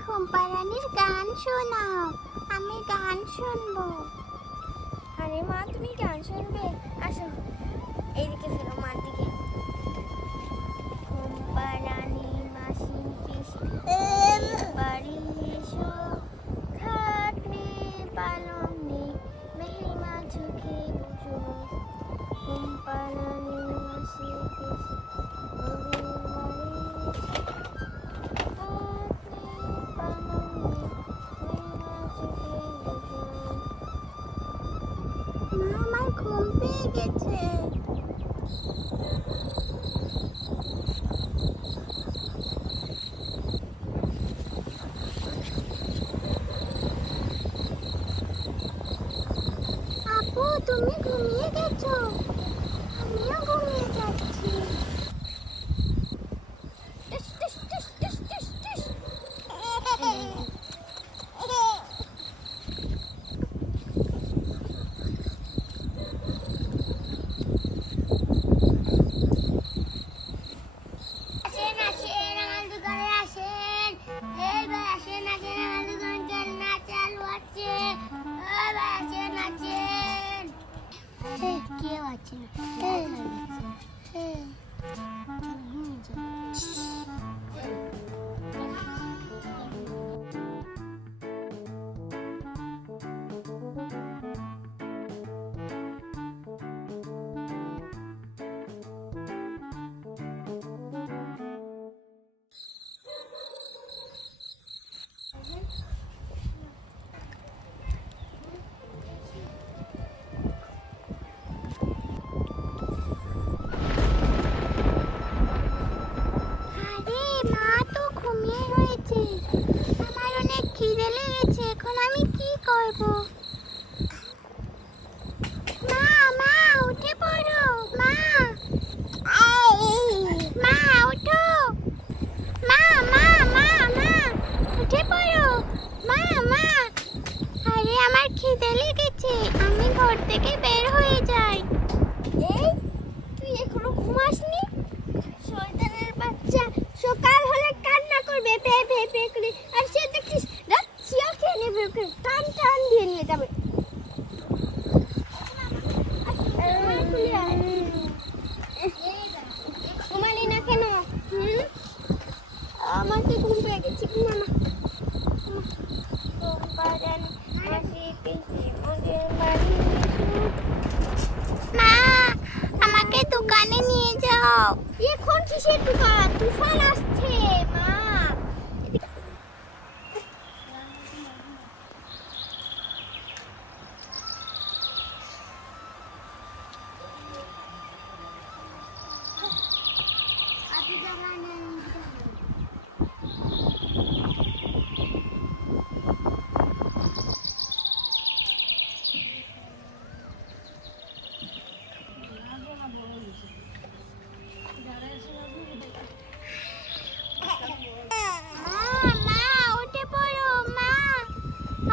ঘুম্পা রানীর গান শোনাও, আমি গান শুনবো। আরে মা, তুমি গান শুনবে? আসো এইদিকে ফেরো, মার দিকে। ঘুম্পা রানী মাসি পিসি বাড়ি এসো, খাট নেই পালং নেই, মেহিমা ঝুঁকে বসো। ঘুম্পা রানী মাসি পিসি বাড়ি মা, আমার ঘুম পেয়ে গেছে। আপু, তুমি ঘুমিয়ে গেছো? আমিও ঘুমিয়ে যাচ্ছি। টুস টুস টুস টুস টুস টুস। আসেন আসেন, আমার দোকানে আসেন। এই ভাই আসেন আসেন, আমার দোকানে খেলনা চালু আছে। এই ভাই আসেন আসেন। কেউ আছে আরে মা তো ঘুমিয়ে রয়েছে। আমার অনেক খিদে লেগেছে, এখন আমি কি করব? মা, মা উঠে পড়ো। মা, মা উঠো। মা, মা, মা, মা উঠে পড়ো। মা, মা। আরে আমার খিদে লেগেছে, আমি ঘর থেকে বের হয়ে যাই। এই, তুই এখনো ঘুমাসনি? শয়তানের বাচ্চা, সকাল হলে কান্না করবে পে পে পে করে, আর সে দেখছিস রাত শিয়াল খেয়ে নেবে, ওকে টান টান দিয়ে নিয়ে যাবে। ঘুমালি না কেন? আমার তো ঘুম পেয়ে গেছে, ঘুমানা। মা, আমাকে দোকানে নিয়ে যাও। এখন কিসের দোকান? তুফান আসছে মা। মা, উঠে পড়ো। মা,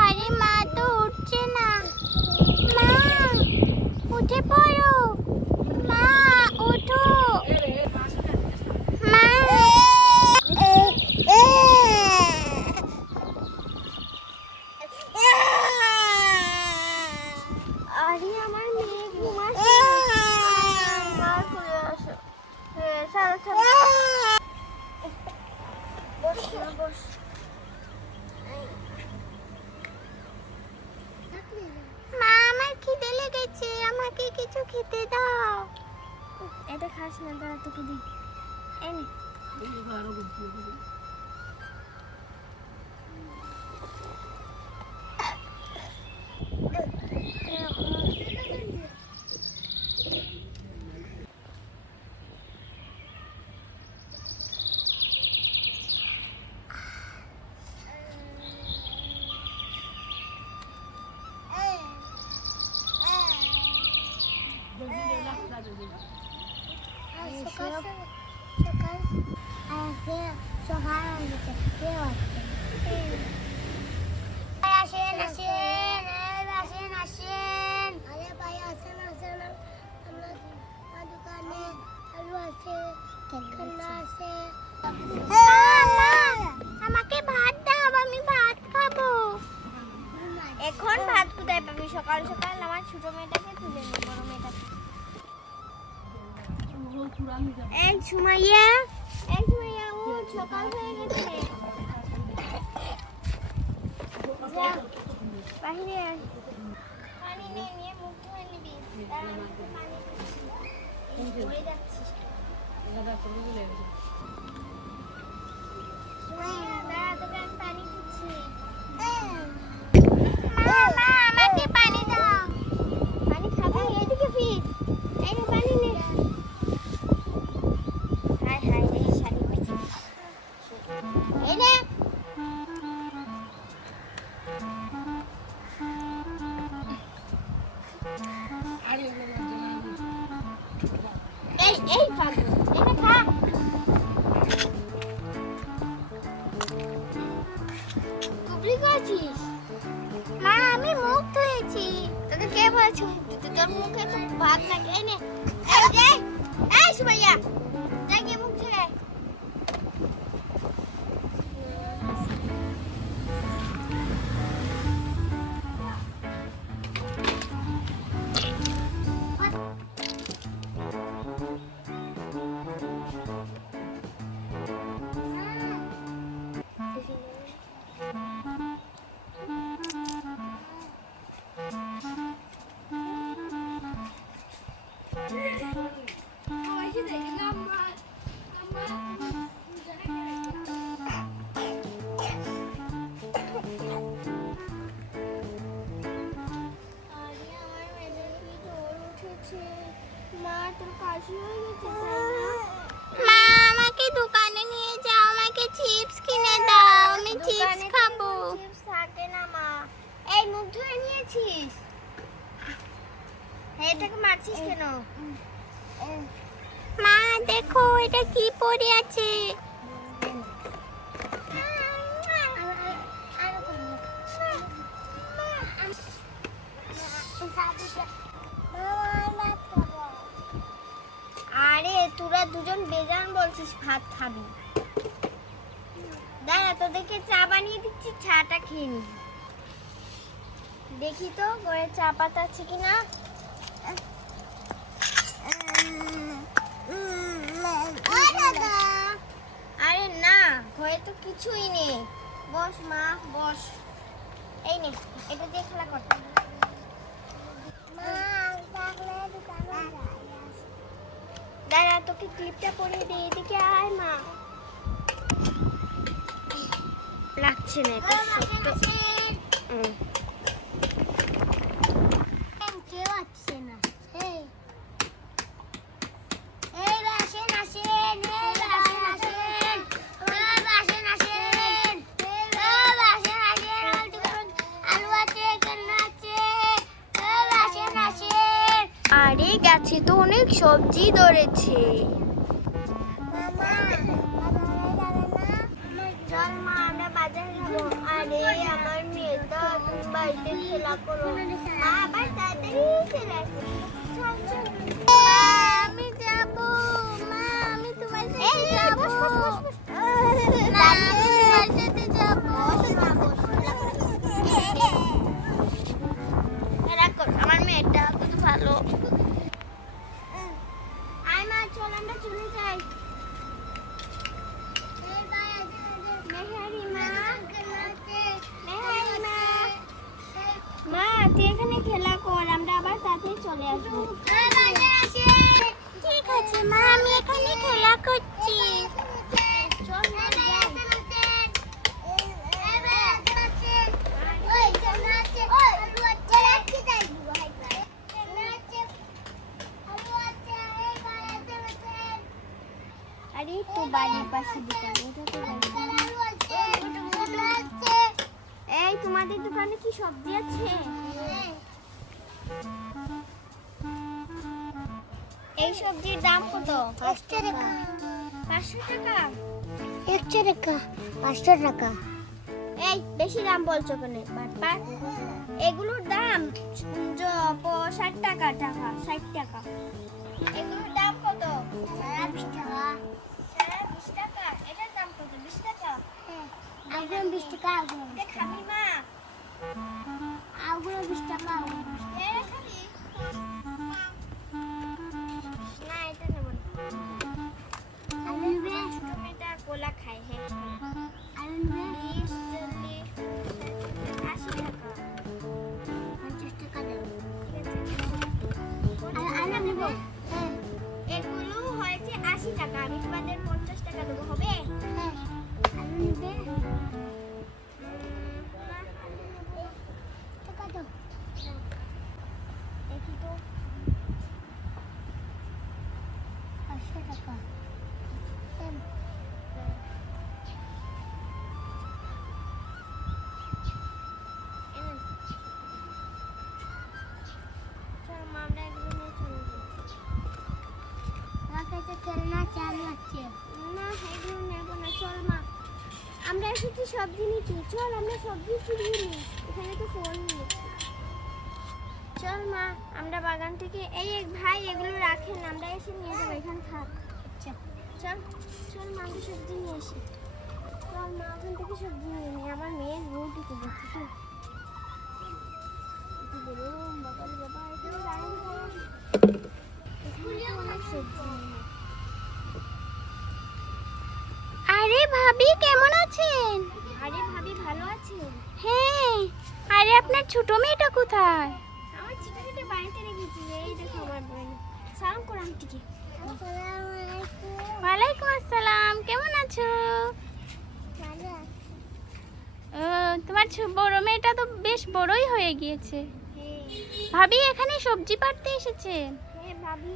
আরে মা তো উঠছে না। মা, উঠে পড়ো। মা, ওঠো। মা, আরে আমার মেয়ে ঘুমাচ্ছে, বার করে আসো। ছাড়ো ছাড়ো, বস না বস। মা, আমার খিদে লেগেছে, আমাকে কিছু খেতে দাও। এটা খাস না, দাঁড়া তোকে দিই। এনে আসেন আসেন, আসেন আসেন। আরে ভাই আসেন আসেন, আমার দোকানে আলু আছে, খেলনা আছে। মা, আমাকে ভাত দাও, সুমাইয়া, এই সুমাইয়া, উঠ, সকাল হয়ে গেছে। যা, বাহিরে আয়। পানি নিয়ে মুখ ধুয়ে নিবি। দাঁড়া, আমি একটু পানি দিচ্ছি। পড়ে যাচ্ছিস। সুমাইয়া, দাঁড়া, তোকে আমি পানি দিচ্ছি। মা আমাকে পানি দাও। পানি খাবি? এদিকে ফির। এই নে পানি নে। হায় হায় রে, শাড়ি পরেছি। এই নে। এই পাগল, এটা খা। কুবলি করেছিস? মা আমি মুখ ধুয়েছি। তোকে কে বলেছে মুখ ধুতে? তোর মুখে তো ভাত লাগে। এই নে, এই যে, এই সুমাইয়া, যা গিয়ে মুখ ধুয়ে আয়। মা, তোর কাশি হয়ে গেছে তাই না? মা আমাকে দোকানে নিয়ে যাও, আমাকে চিপস কিনে দাও, আমি চিপস দোকানে খাবো। কিন্তু চিপস থাকে না মা। এই মুখ ধুয়ে নিয়েছিস? এটাকে মারছিস কেন? মা দেখো এটা কি পড়ে আছে। আরে তোরা দুজন বেজান বলছিস ভাত খাবি। দাঁড়া, তোদেরকে চা বানিয়ে দিচ্ছি, চাটা খেয়ে নিবি। দেখি তো ঘরে চা পাতা আছে কিনা। আরে না, ঘরে তো কিছুই নেই। বস মা, বস। এই নে, এটা দিয়ে খেলা কর। দাঁড়া, তোকে ক্লিপটা পরিয়ে দিই। এদিকে আয় মা। লাগছে না এটা সত্য। কেউ আসছে না। এই বাসেন আসেন, এই বাসেন আসেন, এই বাসেন আসেন, এই বাসেন আসেন, আলু আছে, কেন আছে, এই বাসেন আসেন। আরে গাছে তো অনেক সবজি ধরেছে। চল মা, আমরা বাজারে যাবো। আরে আমার মেয়েটা, তুমি বাড়িতে খেলা করো। মা আবার তাড়াতাড়ি চলে আসবে। চল চল। মা আমি যাব। মা আমি তোমার সাথে যাব। না আমি তোমার সাথে যাব। আমার মেয়েটা কত ভালো। আয় মা, চল আমরা চলে যাই। মেহারি মা, মেহারি মা, মা তুই এখানে খেলা কর, আমরা আবার তাড়াতাড়ি চলে আসবো। ঠিক আছে মা, আমি এখানে খেলা করছি। চল মা, যাই। আরে তো বাড়ির পাশে দোকান, এটা তো এই তোমাদের দোকানে কি সবজি আছে? এই সবজির দাম কত? 500 টাকা। 500 টাকা? 100 টাকা। 500 টাকা। এই বেশি দাম বলছো কেন? বাটপার। এগুলোর দাম 60 টাকা, 60 টাকা। এগুলোর দাম কত? 20 টাকা। 20 টাকা। এটার দাম কত? 20 টাকা। আগুন 20 টাকা। আগুন এটা খাবি মা? 20 টাকা। এটা খাবি? না, এটা নেব না। ছোট মেয়েটা কোলা খায় হ্যাঁ আর 20 40 80 টাকা 50 টাকা দাও আর নেব হ্যাঁ এগুলো হয়েছে 80 টাকা আমি তোমাদের 50 টাকা দেবো হবে হ্যাঁ আর নেবে টাকা দাও দেখি তো 80 টাকা আমরা এসেছি সবজি নিতে চল আমরা সবজি কিনি এখানে তো ফোন নিয়েছি চল মা আমরা বাগান থেকে এই এক ভাই এগুলো রাখেন আমরা এসে নিয়ে যাবো এখানে থাক আচ্ছা চল চল মা আমরা সবজি নিয়ে আসি চল মা ওখান থেকে সবজি নিয়ে নিই আমার মেয়ের রুটি তো যাচ্ছে চল বাবা এখানে দাঁড়িয়ে অনেক সবজি আরে ভাবি কেমন আছেন? আরে ভাবি ভালো আছেন হ্যাঁ। আরে আপনার ছোট মেয়েটা কোথায়? আমার ছোট ছোট বাড়িতে রেখেছি এই দেখো আমার বোন সালাম করো আন্টিকে আসসালামু আলাইকুম ওয়ালাইকুম আসসালাম কেমন আছো? ভালো আছি ও তোমার বড় মেয়েটা তো বেশ বড়ই হয়ে গিয়েছে। হ্যাঁ ভাবি এখানে সবজি পাড়তে এসেছেন? হ্যাঁ ভাবি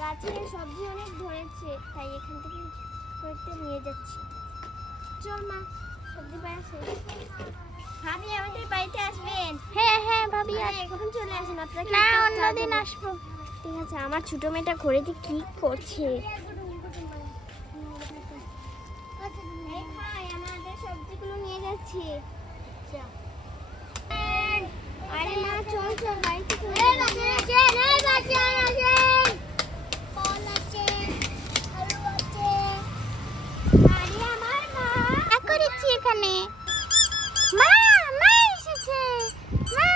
গাছে সবজি অনেক ধরেছে তাই এখান থেকে করতে নিয়ে যাচ্ছি চল মা সবজি পাড়া শেষ ভাবি আমাদের বাড়িতে আসবেন হ্যাঁ হ্যাঁ ভাবি হ্যাঁ এখন চলে আসেন আপনাকে না অন্যদিন আসবো। ঠিক আছে আমার ছোট মেয়েটা ঘরেতে কি করছে এই ভাই আমাদের সবজিগুলো নিয়ে যাচ্ছি আরে মা চল চল বাড়িতে আরে আমার মা কি করেছি এখানে? মা মা এসেছে। মা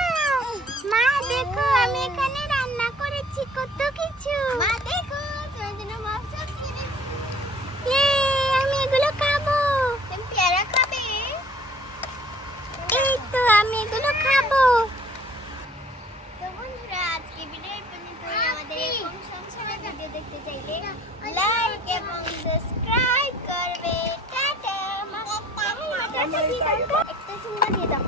মা দেখো আমি এখানে রান্না করেছি কত কিছু। মা দেখো তোমার জন্য মাছ কিনেছি ইয়ে আমি এগুলো খাবো। তুমি পেয়ারা খাবে এই তো আমি এগুলো খাবো। তো বন্ধুরা আজকে ভিডিও পর্যন্ত আমাদের এরকম সংসারের ভিডিও দেখতে চাইলে লাইক এবং সাবস্ক্রাইব করবে টাটা মা টাটা একটা সুন্দর দিয়ে দাও